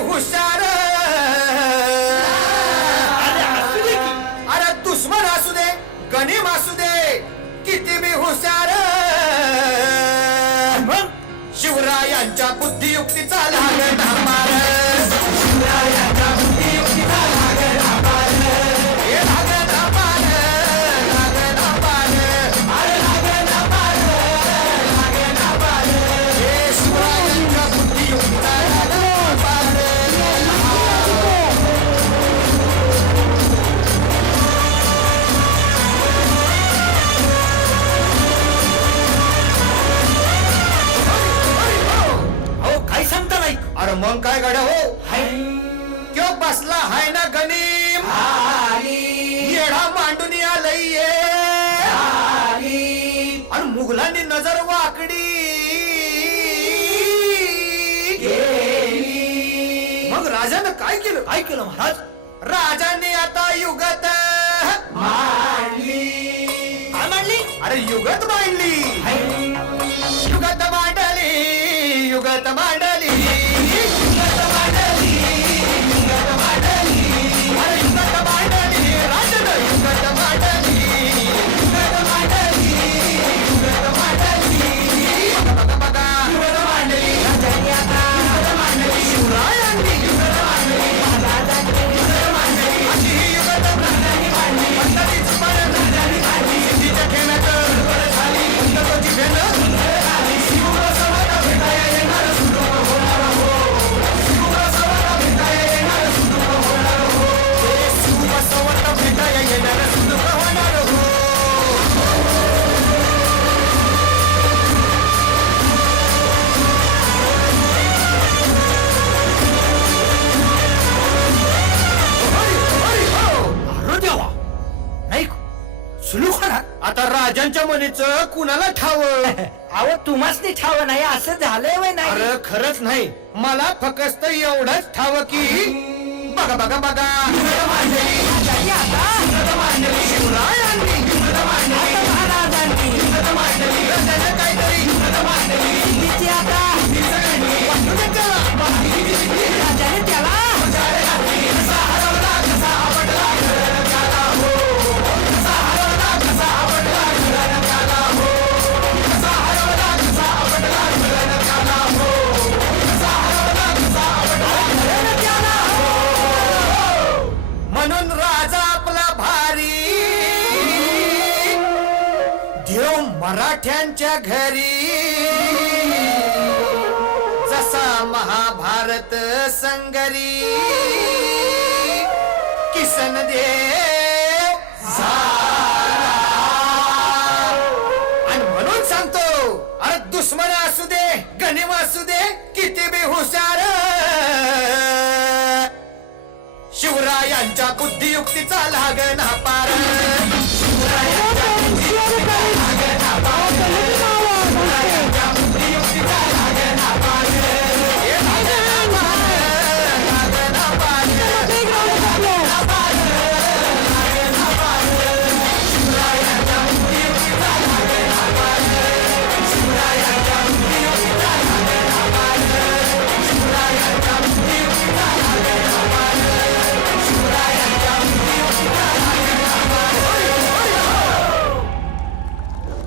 हुशार अरे दुश्मन असू दे गणिम असू दे किती बी हुशार शिवरायांच्या बुद्धियुक्तीचा लागला मार शिवरायांच्या बुद्धियुक्तीचा लागला मार हे लागला मार लागला मार अरे लागला मार लागला मार हे शिवरायांच्या बुद्धियुक्तीचा लागला मार काय सांगता नाही अरे मग काय गड्या हो क्यों बसला हाय ना गणिम येडा मांडून आलंय आणि मुघलांनी नजर वाकडी मग राजानं काय केलं महाराज राजांनी आता युगत मांडली काय मांडली अरे युगत मांडली युगत मांडली युगत मांडली युगत मांडली युगत मांडली अरे युगत मांडली राजानं युगत मांडली युगत मांडली युगत मांडली बघा बघा बघा युगत मांडली राजांनी आता युगत मांडली शिवरायांनी युगत मांडली महाराजांनी युगत मांडली अशी ही युगत राजांनी मांडली पंढरीची पण राजांनी मांडली सिद्धीच्या खेळात गडबड झाली पंढरीची भेट आता राजांच्या मनीचं कुणाला ठाव अहो तुम्हाच नाही ठाव नाही असं झालंय वय नाही अरे खरंच नाही मला फक्त एवढंच ठाव की बघा बघा बघा राजांनी आता शिवरायांनी आता महाराजांनी राजानं काहीतरी सिद्धीची आता राजाने त्याला म्हणून राजा आपला भारी देव मराठ्यांच्या घरी जसा महाभारत संगरी किसन देव आणि म्हणून सांगतो अरे दुश्मन असू दे गणिम असू दे किती बी हुशार शिवरायांच्या बुद्धियुक्तीचा लागना पार